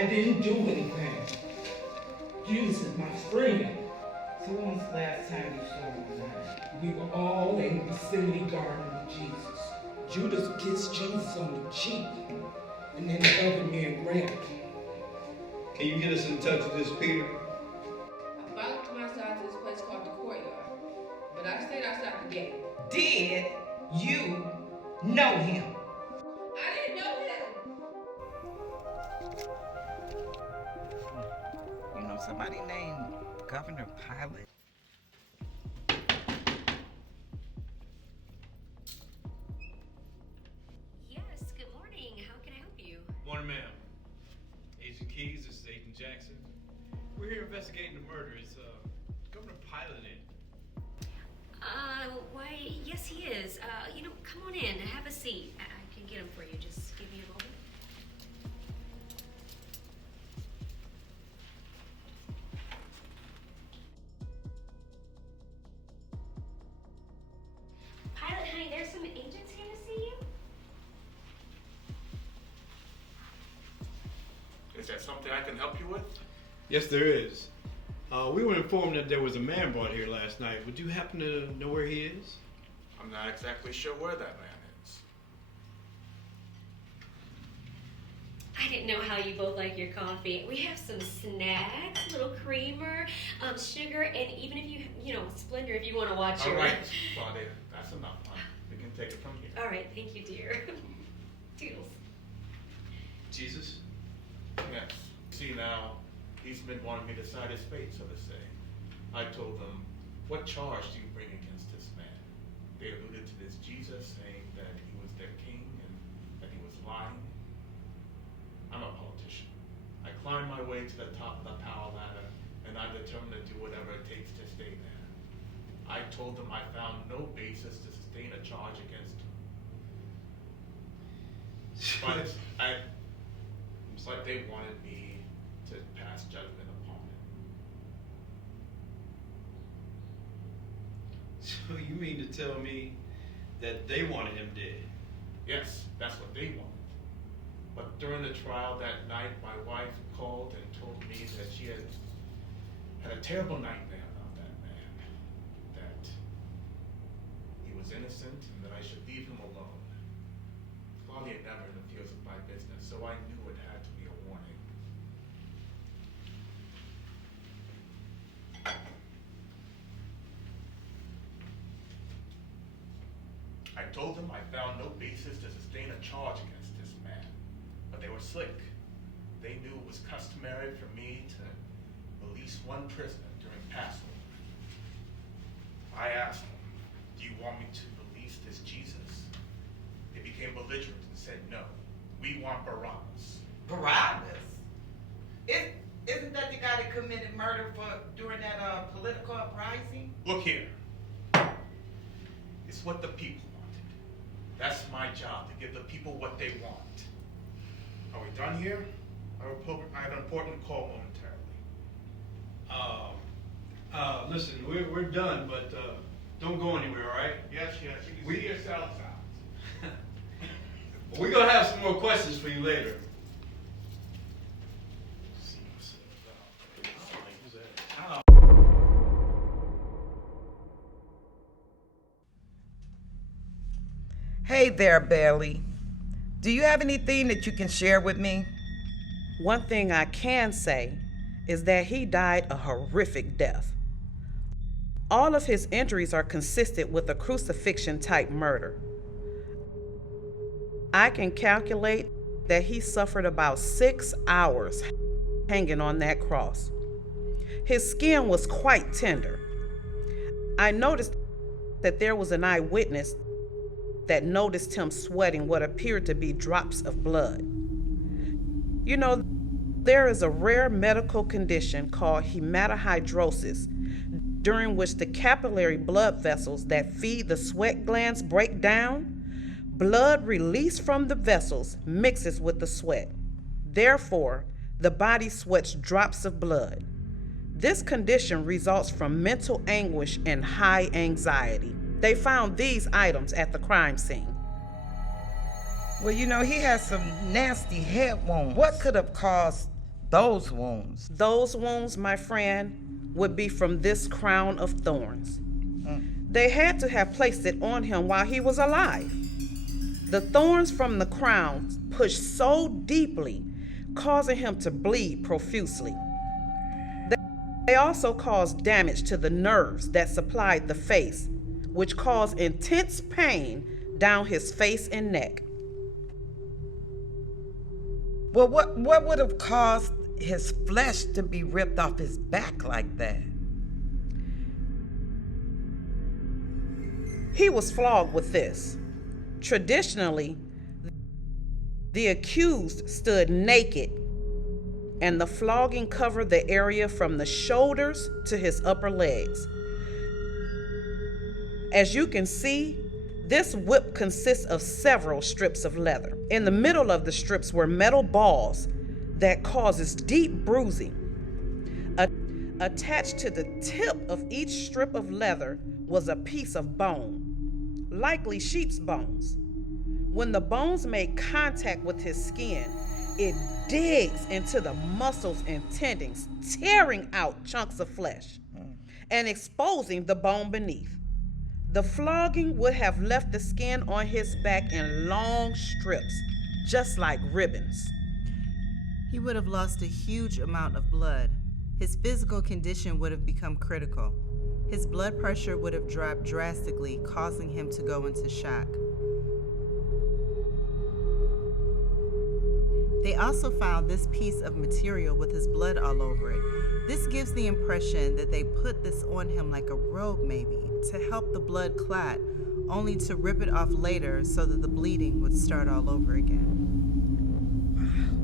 I didn't do anything. Judas is my friend. So when was the last time you saw him? We were all in the Gethsemane garden with Jesus. Judas kissed Jesus on the cheek, and then the other man grabbed him. Can you get us in touch with this Peter? I followed to my side to this place called the courtyard, but I stayed outside the gate. Did you know him? I didn't know him. You know somebody named Governor Pilate? Yes, good morning. How can I help you? Morning, ma'am. Agent Keys, this is Agent Jackson. We're here investigating the murder. Is Governor Pilate in? Why, yes he is. Come on in, have a seat. I can get him for you. Just give me a moment. Pilot, honey, there's some agents here to see you. Is that something I can help you with? Yes, there is. We were informed that there was a man brought here last night. Would you happen to know where he is? I'm not exactly sure where that man is. I didn't know how you both like your coffee. We have some snacks, a little creamer, sugar, and even if you Splendor if you want to watch All your... right, Claudia, that's enough. We can take it from here. All right, thank you, dear. Toodles. Jesus? Yes. See now, he's been wanting me to side his fate, so to say. I told them, what charge do you bring against this man? They alluded to this Jesus, saying that he was their king and that he was lying. I'm a politician. I climbed my way to the top of the power ladder, and I'm determined to do whatever it takes to stay there. I told them I found no basis to sustain a charge against him. But they wanted me to pass judgment upon him. So you mean to tell me that they wanted him dead? Yes, that's what they wanted. But during the trial that night, my wife called and told me that she had a terrible nightmare about that man. That he was innocent and that I should leave him alone. Claudia never interferes with my business, so I knew it had to be a warning. I told them I found no basis to sustain a charge against this man, but they were slick. They knew it was customary for me to release one prisoner during Passover. I asked them, do you want me to release this Jesus? They became belligerent and said no. We want Barabbas. Barabbas? Isn't that the guy that committed murder during that political uprising? Look here. It's what the people wanted. That's my job, to give the people what they want. Are we done here? I have an important call momentarily. Listen, we're done, but don't go anywhere, all right? Yes, you can see yourselves out. We're gonna have some more questions for you later. Hey there, Bailey. Do you have anything that you can share with me? One thing I can say is that he died a horrific death. All of his injuries are consistent with a crucifixion type murder. I can calculate that he suffered about 6 hours hanging on that cross. His skin was quite tender. I noticed that there was an eyewitness that noticed him sweating what appeared to be drops of blood. You know, there is a rare medical condition called hematihydrosis, during which the capillary blood vessels that feed the sweat glands break down. Blood released from the vessels mixes with the sweat. Therefore, the body sweats drops of blood. This condition results from mental anguish and high anxiety. They found these items at the crime scene. Well, you know, he has some nasty head wounds. What could have caused those wounds? Those wounds, my friend, would be from this crown of thorns. They had to have placed it on him while he was alive. The thorns from the crown pushed so deeply, causing him to bleed profusely. They also caused damage to the nerves that supplied the face, which caused intense pain down his face and neck. Well, what would have caused his flesh to be ripped off his back like that? He was flogged with this. Traditionally, the accused stood naked, and the flogging covered the area from the shoulders to his upper legs. As you can see, this whip consists of several strips of leather. In the middle of the strips were metal balls that causes deep bruising. Attached to the tip of each strip of leather was a piece of bone, likely sheep's bones. When the bones made contact with his skin, it digs into the muscles and tendons, tearing out chunks of flesh and exposing the bone beneath. The flogging would have left the skin on his back in long strips, just like ribbons. He would have lost a huge amount of blood. His physical condition would have become critical. His blood pressure would have dropped drastically, causing him to go into shock. They also found this piece of material with his blood all over it. This gives the impression that they put this on him like a robe, maybe, to help the blood clot, only to rip it off later so that the bleeding would start all over again.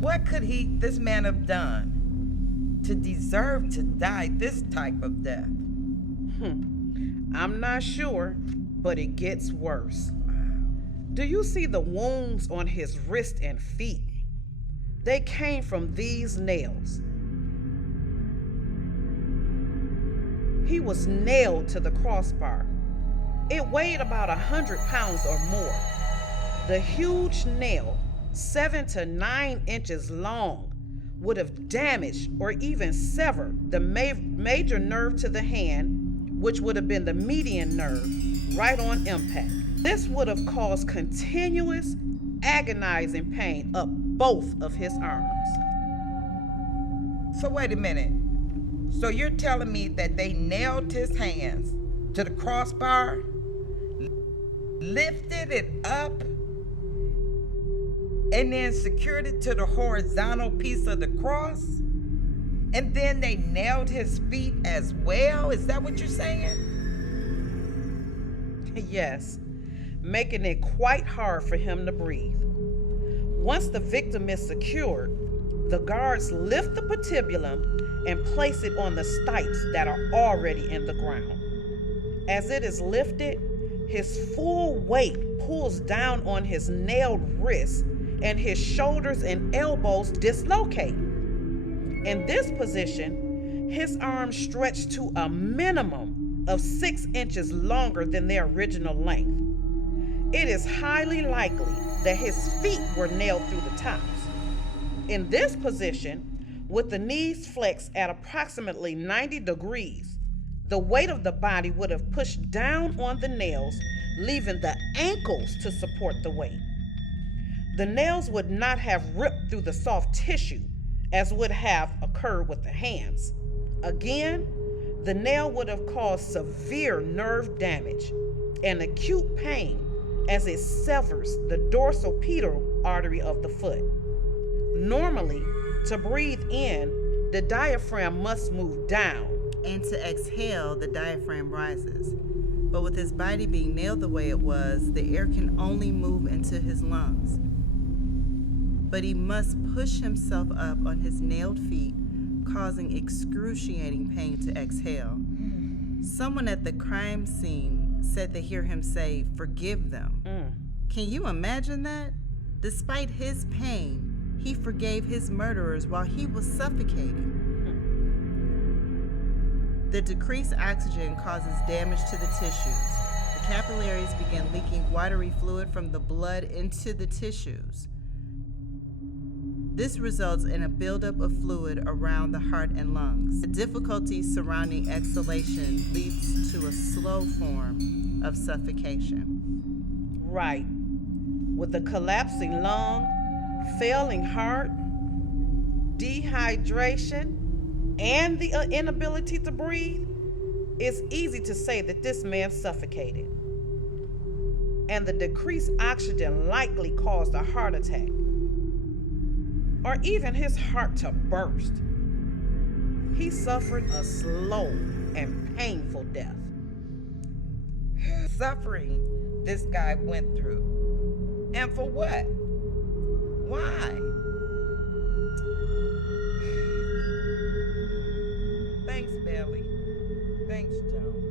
What could this man have done to deserve to die this type of death? I'm not sure, but it gets worse. Do you see the wounds on his wrist and feet? They came from these nails. He was nailed to the crossbar. It weighed about 100 pounds or more. The huge nail, 7 to 9 inches long, would have damaged or even severed the major nerve to the hand, which would have been the median nerve, right on impact. This would have caused continuous, agonizing pain up both of his arms. So wait a minute. So you're telling me that they nailed his hands to the crossbar, lifted it up, and then secured it to the horizontal piece of the cross? And then they nailed his feet as well? Is that what you're saying? Yes, making it quite hard for him to breathe. Once the victim is secured, the guards lift the patibulum and place it on the stipes that are already in the ground. As it is lifted, his full weight pulls down on his nailed wrists, and his shoulders and elbows dislocate. In this position, his arms stretch to a minimum of 6 inches longer than their original length. It is highly likely that his feet were nailed through the tops. In this position, with the knees flexed at approximately 90 degrees, the weight of the body would have pushed down on the nails, leaving the ankles to support the weight. The nails would not have ripped through the soft tissue, as would have occurred with the hands. Again, the nail would have caused severe nerve damage and acute pain as it severs the dorsal-pedal artery of the foot. Normally, to breathe in, the diaphragm must move down. And to exhale, the diaphragm rises. But with his body being nailed the way it was, the air can only move into his lungs. But he must push himself up on his nailed feet, causing excruciating pain to exhale. Someone at the crime scene said they hear him say, "Forgive them." Can you imagine that? Despite his pain, he forgave his murderers while he was suffocating. The decreased oxygen causes damage to the tissues. The capillaries begin leaking watery fluid from the blood into the tissues. This results in a buildup of fluid around the heart and lungs. The difficulty surrounding exhalation leads to a slow form of suffocation. Right. With a collapsing lung, failing heart, dehydration, and the inability to breathe, it's easy to say that this man suffocated. And the decreased oxygen likely caused a heart attack, or even his heart to burst. He suffered a slow and painful death. Suffering this guy went through. And for what? Why? Thanks, Belly. Thanks, Joan.